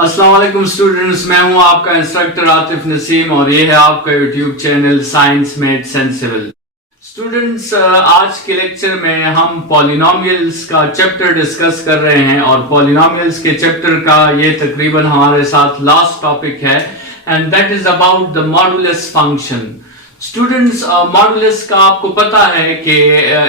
अस्सलाम वालेकुम स्टूडेंट्स, मैं हूं आपका इंस्ट्रक्टर आतिफ नसीम और ये है आपका YouTube channel science made sensible. Students, आज के लेक्चर में हम पॉलिनोमियल्स का चैप्टर डिस्कस कर रहे हैं और पॉलिनोमियल्स के चैप्टर का ये तकरीबन हमारे साथ लास्ट टॉपिक है and that is about the modulus function. Students, modulus का आपको पता है कि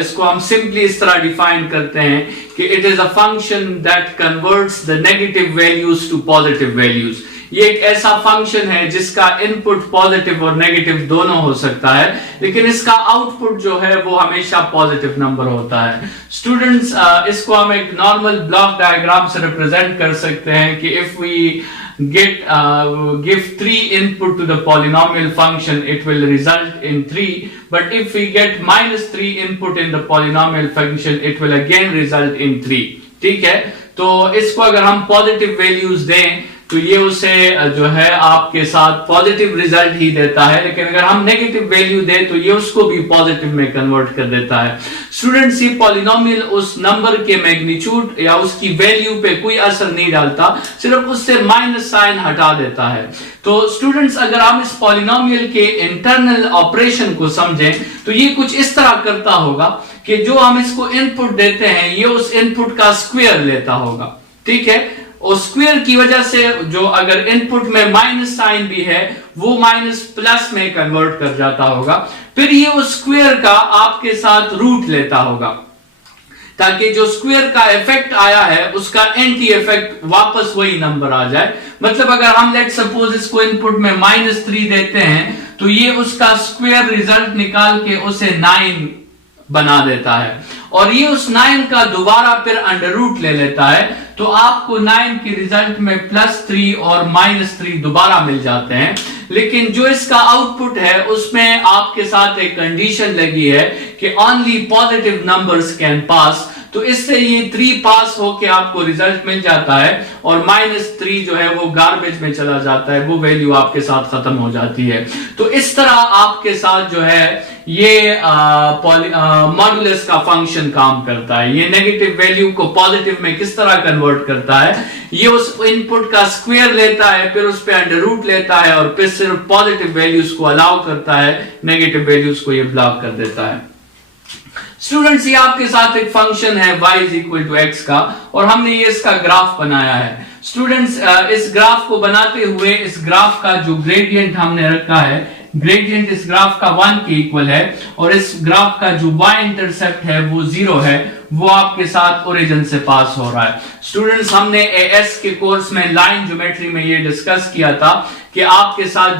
इसको हम सिंपली इस तरह डिफाइन करते हैं कि it is a function that converts the negative values to positive values. ये एक ऐसा फंक्शन है जिसका इनपुट पॉजिटिव और नेगेटिव दोनों हो सकता है, लेकिन इसका आउटपुट जो है वो हमेशा पॉजिटिव नंबर होता है। स्टूडेंट्स, इसको हम एक नॉर्मल ब्लॉक डायग्राम से रिप्रेजेंट कर सकते हैं कि if we give 3 input to the polynomial function, it will result in 3, but if we get -3 input in the polynomial function, it will again result in 3। ठीक है, तो इसको अगर हम पॉजिटिव वैल्यूज दें तो ये उसे जो है आपके साथ पॉजिटिव रिजल्ट ही देता है, लेकिन अगर हम नेगेटिव वैल्यू दें तो ये उसको भी पॉजिटिव में कन्वर्ट कर देता है। स्टूडेंट्स, ये पॉलिनोमियल उस नंबर के मैग्नीट्यूड या उसकी वैल्यू पे कोई असर नहीं डालता, सिर्फ उससे माइनस साइन हटा देता है। तो स्टूडेंट्स, अगर हम इस पॉलिनोमियल के इंटरनल ऑपरेशन को समझें तो ये कुछ इस तरह करता होगा कि जो हम इसको इनपुट देते हैं ये उस इनपुट का स्क्वायर लेता होगा। ठीक है, और स्क्वायर की वजह से जो अगर इनपुट में माइनस साइन भी है वो माइनस प्लस में कन्वर्ट कर जाता होगा, फिर ये उस स्क्वायर का आपके साथ रूट लेता होगा ताकि जो स्क्वायर का इफेक्ट आया है उसका एंटी इफेक्ट वापस वही नंबर आ जाए। मतलब अगर हम लेट सपोज इसको इनपुट में -3 देते हैं तो ये उसका स्क्वायर रिजल्ट निकाल के उसे 9 बना देता है और ये उस 9 का दोबारा फिर अंडर रूट ले लेता है, तो आपको 9 के रिजल्ट में +3 और -3 दोबारा मिल जाते हैं। लेकिन जो इसका आउटपुट है उसमें आपके साथ एक कंडीशन लगी है कि only positive numbers can pass, तो इससे ये 3 पास होके आपको रिजल्ट मिल जाता है और -3 जो है वो गार्बेज में चला जाता है, वो वैल्यू आपके साथ खत्म हो जाती है। तो इस तरह आपके साथ जो है ये मॉडुलस का फंक्शन काम करता है। ये नेगेटिव वैल्यू को पॉजिटिव में किस तरह कन्वर्ट करता है, ये उस इनपुट का स्क्वायर लेता है, फिर उस पे अंडर रूट लेता है और फिर सिर्फ पॉजिटिव वैल्यूज को अलाउ करता है, नेगेटिव वैल्यूज को ये ब्लॉक कर देता है। स्टूडेंट्स, ये आपके साथ एक फंक्शन है y = x का और हमने ये इसका ग्राफ बनाया है। स्टूडेंट्स, इस ग्राफ को बनाते हुए इस ग्राफ का जो ग्रेडियंट हमने रखा है, ग्रेडियंट इस ग्राफ का 1 के इक्वल है और इस ग्राफ का जो y इंटरसेप्ट है वो 0 है, वो आपके साथ ओरिजिन से पास हो रहा है। स्टूडेंट्स, हमने एएस के कोर्स में लाइन ज्योमेट्री में ये डिस्कस किया था कि आपके साथ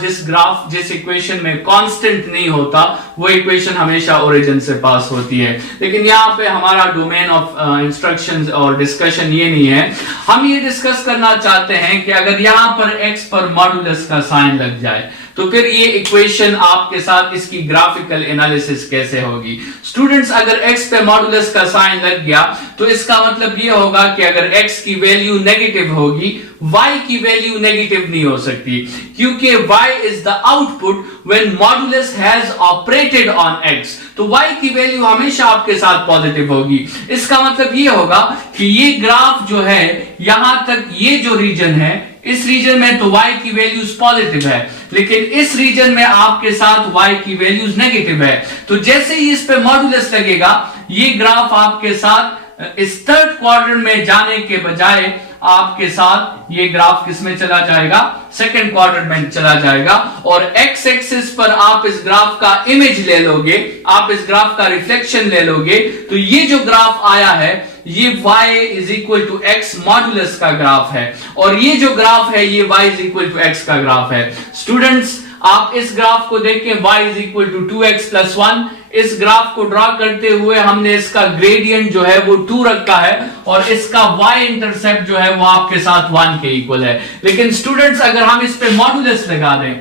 जिस इक्वेशन में कांस्टेंट नहीं होता वो इक्वेशन हमेशा ओरिजिन से पास होती है, लेकिन यहाँ पे हमारा डोमेन ऑफ इंस्ट्रक्शंस और डिस्कशन ये नहीं है। हम ये डिस्कस करना चाहते हैं कि अगर यहाँ पर x पर मॉडुलस का साइन लग जाए तो फिर ये इक्वेशन आपके साथ इसकी ग्राफिकल एनालिसिस कैसे होगी। स्टूडेंट्स, अगर x पे मॉडुलस का साइन लग गया तो इसका मतलब ये होगा कि अगर x की वैल्यू नेगेटिव होगी y की वैल्यू नेगेटिव नहीं हो सकती, क्योंकि y is the output when modulus has operated on x, तो y की वैल्यू हमेशा आपके साथ पॉजिटिव होगी। इसका मतलब ये होगा कि ये ग्राफ जो है यहां तक ये जो रीजन है, इस रीजन में तो y की वैल्यूज पॉजिटिव है, लेकिन इस रीजन में आपके साथ y की वैल्यूज नेगेटिव है। तो जैसे ही इस पे मॉडुलस लगेगा ये ग्राफ आपके साथ इस थर्ड क्वाड्रेंट में जाने के बजाय आपके साथ ये ग्राफ किसमें चला जाएगा, सेकंड क्वाड्रेंट में चला जाएगा और x एक्सिस पर आप इस ग्राफ का इमेज ले लोगे, आप इस ग्राफ का रिफ्लेक्शन ले लोगे, तो ये जो ग्राफ आया है ये y = x मॉडुलस का ग्राफ है और ये जो ग्राफ है ये y = x का ग्राफ है। स्टूडेंट्स, आप इस ग्राफ को देखें, y = 2x + 1, इस ग्राफ को ड्रॉ करते हुए हमने इसका ग्रेडियंट जो है वो 2 रखा है और इसका y इंटरसेप्ट जो है वो आपके साथ 1 के इक्वल है। लेकिन स्टूडेंट्स, अगर हम इस पे मॉडुलस लगा दें,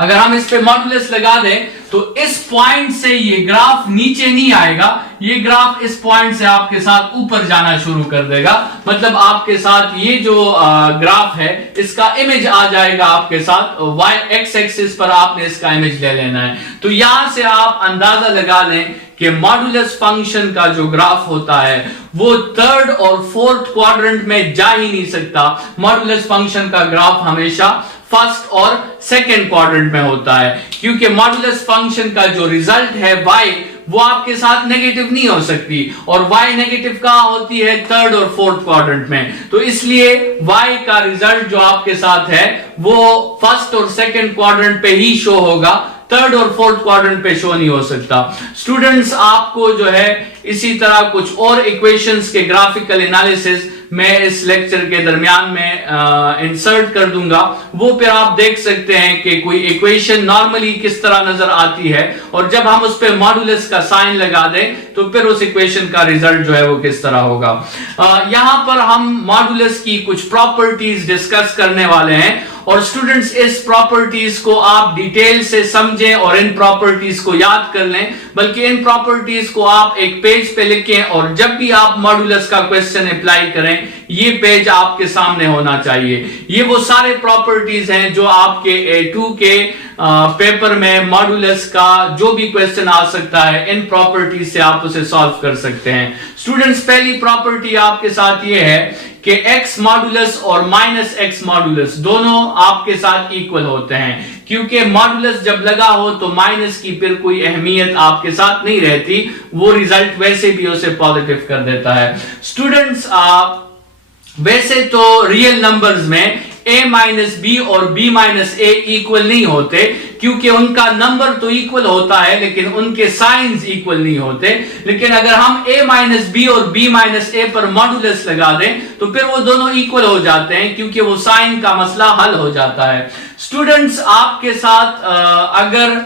अगर हम इस पे मॉडुलस लगा दें तो इस पॉइंट से ये ग्राफ नीचे नहीं आएगा, ये ग्राफ इस पॉइंट से आपके साथ ऊपर जाना शुरू कर देगा। मतलब आपके साथ ये जो ग्राफ है इसका इमेज आ जाएगा आपके साथ y x एक्सिस पर, आपने इसका इमेज ले लेना है। तो यहां से आप अंदाजा लगा लें कि मॉडुलस फंक्शन का जो ग्राफ होता है वो थर्ड और फोर्थ क्वाड्रेंट में जा ही नहीं सकता। मॉडुलस फंक्शन का ग्राफ हमेशा फर्स्ट और सेकंड क्वाड्रेंट में होता है, क्योंकि मॉडुलस फंक्शन का जो रिजल्ट है y वो आपके साथ नेगेटिव नहीं हो सकती, और y नेगेटिव कहां होती है? थर्ड और फोर्थ क्वाड्रेंट में। तो इसलिए y का रिजल्ट जो आपके साथ है वो फर्स्ट और सेकंड क्वाड्रेंट पे ही शो होगा, थर्ड और फोर्थ क्वाड्रेंट पे शो नहीं हो सकता। स्टूडेंट्स, आपको जो है इसी तरह कुछ और इक्वेशंस के ग्राफिकल एनालिसिस मैं इस लेक्चर के दरमियान में इंसर्ट कर दूंगा, वो फिर आप देख सकते हैं कि कोई इक्वेशन नॉर्मली किस तरह नजर आती है, और जब हम उस पे मॉडुलस का साइन लगा दें तो फिर उस इक्वेशन का रिजल्ट जो है वो किस तरह होगा। यहां पर हम मॉडुलस की कुछ प्रॉपर्टीज डिस्कस करने वाले हैं, और स्टूडेंट्स इस प्रॉपर्टीज को आप डिटेल से समझें और इन प्रॉपर्टीज को याद कर लें, बल्कि इन प्रॉपर्टीज को आप एक पेज पे लिखें, और जब भी आप मॉडुलस का क्वेश्चन अप्लाई करें ये पेज आपके सामने होना चाहिए। ये वो सारे प्रॉपर्टीज हैं जो आपके A2 के पेपर में मॉडुलस का जो भी क्वेश्चन आ सकता है, इन प्रॉपर्टीज से आप उसे सॉल्व कर सकते हैं। स्टूडेंट्स, पहली प्रॉपर्टी आपके साथ ये है कि x मॉडुलस और माइनस x मॉडुलस दोनों आपके साथ इक्वल होते हैं, क्योंकि मॉडुलस जब लगा हो तो माइनस की फिर कोई अहमियत आपके साथ नहीं रहती, वो रिजल्ट वैसे भी उसे पॉजिटिव कर देता है। स्टूडेंट्स, वैसे तो रियल नंबर्स में a माइनस बी और b माइनस ए इक्वल नहीं होते, क्योंकि उनका नंबर तो इक्वल होता है लेकिन उनके साइंस इक्वल नहीं होते। लेकिन अगर हम a माइनस बी और b माइनस ए पर मॉडुलस लगा दें तो फिर वो दोनों इक्वल हो जाते हैं, क्योंकि वो साइन का मसला हल हो जाता है। स्टूडेंट्स, आपके साथ अगर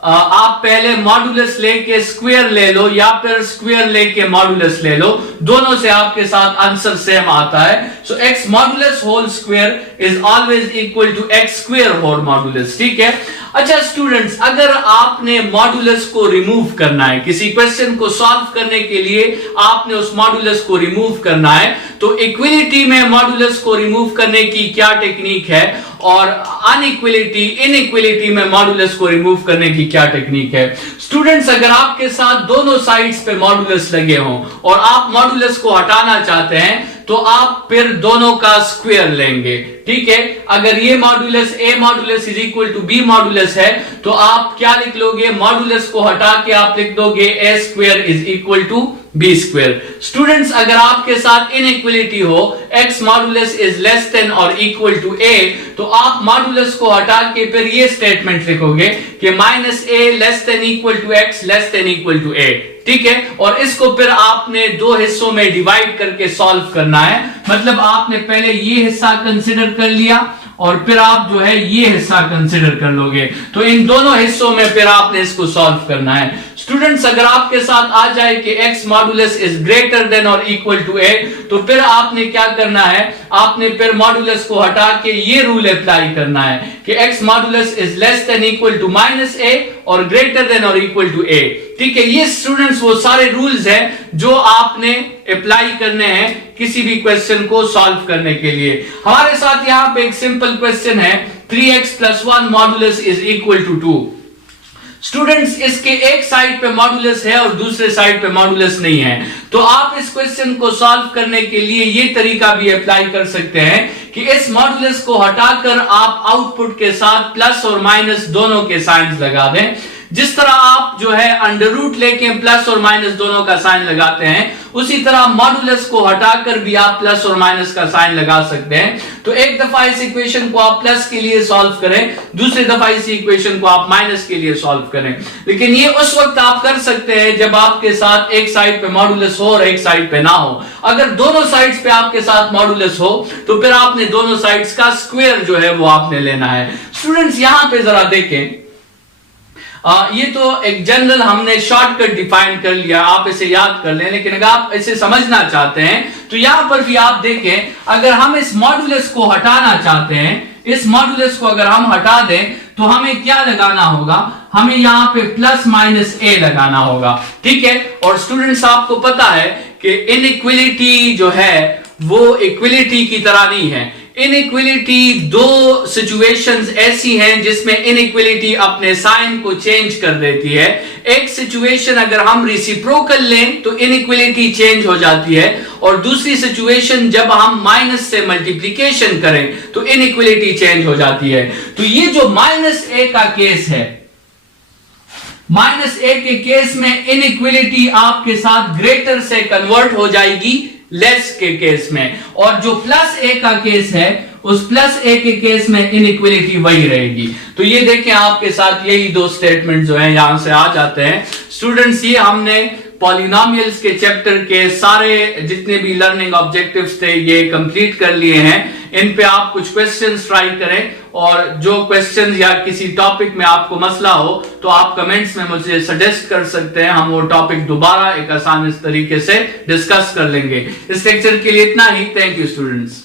आप पहले मॉडुलस लेके स्क्वायर ले लो या फिर स्क्वायर लेके मॉडुलस ले लो, दोनों से आपके साथ आंसर सेम आता है। So x modulus whole square is always equal to x square whole modulus. ठीक है। अच्छा स्टूडेंट्स, अगर आपने मॉडुलस को रिमूव करना है, किसी क्वेश्चन को सॉल्व करने के लिए आपने उस मॉडुलस को रिमूव करना है, तो इक्विलिटी में मॉडुलस को रिमूव करने की क्या टेक्निक है, और इनइक्विलिटी में मॉडुलस को रिमूव करने की क्या टेक्निक है। स्टूडेंट्स, अगर आपके साथ दोनों साइड्स पे मॉडुलस लगे हों और आप मॉडुलस को हटाना चाहते हैं तो आप फिर दोनों का स्क्वायर लेंगे। ठीक है। अगर ये modulus a modulus is equal to b modulus है तो आप क्या लिख लोगे? मॉडुलस को हटा के आप लिख दोगे a square is equal to b square. Students, अगर आपके साथ इनइक्विलिटी हो x modulus is less than और इक्वल टू a, तो आप मॉडुलस को हटा के फिर ये स्टेटमेंट लिखोगे कि minus a less than equal to x less than equal to a। ठीक है। और इसको फिर आपने दो हिस्सों में डिवाइड करके सॉल्व करना है। मतलब आपने पहले ये हिस्सा कंसिडर कर लिया और फिर आप जो है ये हिस्सा कंसिडर कर लोगे, तो इन दोनों हिस्सों में फिर आपने इसको सॉल्व करना है। स्टूडेंट्स, अगर आपके साथ आ जाए कि x modulus is greater than और इक्वल टू a, तो फिर आपने क्या करना है? आपने फिर मॉडुलस को हटा के ये रूल अप्लाई करना है कि x modulus is less than equal to minus a और ग्रेटर देन और इक्वल टू a। ठीक है। ये स्टूडेंट्स वो सारे रूल्स हैं जो आपने अप्लाई करने हैं किसी भी क्वेश्चन को सॉल्व करने के लिए। हमारे साथ यहां पे एक सिंपल क्वेश्चन है 3x plus 1 modulus is equal to 2। Students, इसके एक साइड पे मॉडुलस है और दूसरे साइड पे मॉडुलस नहीं है, तो आप इस क्वेश्चन को सॉल्व करने के लिए ये तरीका भी अप्लाई कर सकते हैं कि इस मॉडुलस को हटाकर आप आउटपुट के साथ प्लस और माइनस दोनों के साइंस लगा दें। जिस तरह आप जो है अंडर रूट लेके प्लस और माइनस दोनों का साइन लगाते हैं, उसी तरह मॉडुलस को हटाकर भी आप प्लस और माइनस का साइन लगा सकते हैं। तो एक दफा इस इक्वेशन को आप प्लस के लिए सॉल्व करें, दूसरी दफा इस इक्वेशन को आप माइनस के लिए सॉल्व करें। लेकिन ये उस वक्त आप कर सकते हैं जब आपके साथ एक साइड पे मॉडुलस हो और एक साइड पे ना हो। अगर दोनों साइड्स पे आपके साथ मॉडुलस हो तो फिर आपने दोनों साइड्स का स्क्वायर जो है वो आपने लेना है। स्टूडेंट्स, यहां पे जरा देखें, ये तो एक जनरल हमने शॉर्टकट डिफाइन कर लिया, आप इसे याद कर लें, लेकिन अगर आप इसे समझना चाहते हैं तो यहां पर भी आप देखें, अगर हम इस मॉडुलस को हटाना चाहते हैं, इस मॉड्यूलस को अगर हम हटा दें तो हमें क्या लगाना होगा, हमें यहां पे प्लस माइनस ए लगाना होगा, ठीक है। और स्टूडेंट्स आपको पता है कि इनइक्वलिटी जो है वो इक्विलिटी की तरह नहीं है। इनइक्वलिटी दो सिचुएशंस ऐसी हैं जिसमें इनइक्वलिटी अपने साइन को चेंज कर देती है। एक सिचुएशन अगर हम रेसिप्रोकल लें तो इनइक्वलिटी चेंज हो जाती है, और दूसरी सिचुएशन जब हम माइनस से मल्टीप्लिकेशन करें तो इनइक्वलिटी चेंज हो जाती है। तो ये जो माइनस ए का केस है, माइनस ए के केस में इनइक्वलिटी आपके साथ ग्रेटर से कन्वर्ट हो जाएगी लेस के केस में, और जो प्लस ए का केस है उस प्लस ए के केस में इनइक्वलिटी वही रहेगी। तो ये देखें आपके साथ यही दो स्टेटमेंट जो है यहां से आ जाते हैं। स्टूडेंट्स ये हमने पॉलिनोमियल्स के चैप्टर के सारे जितने भी लर्निंग ऑब्जेक्टिव्स थे ये कंप्लीट कर लिए हैं। इन पे आप कुछ क्वेश्चंस ट्राई करें, और जो क्वेश्चन या किसी टॉपिक में आपको मसला हो तो आप कमेंट्स में मुझे सजेस्ट कर सकते हैं। हम वो टॉपिक दोबारा एक आसान इस तरीके से डिस्कस कर लेंगे। इस लेक्चर के लिए इतना ही। Thank you students.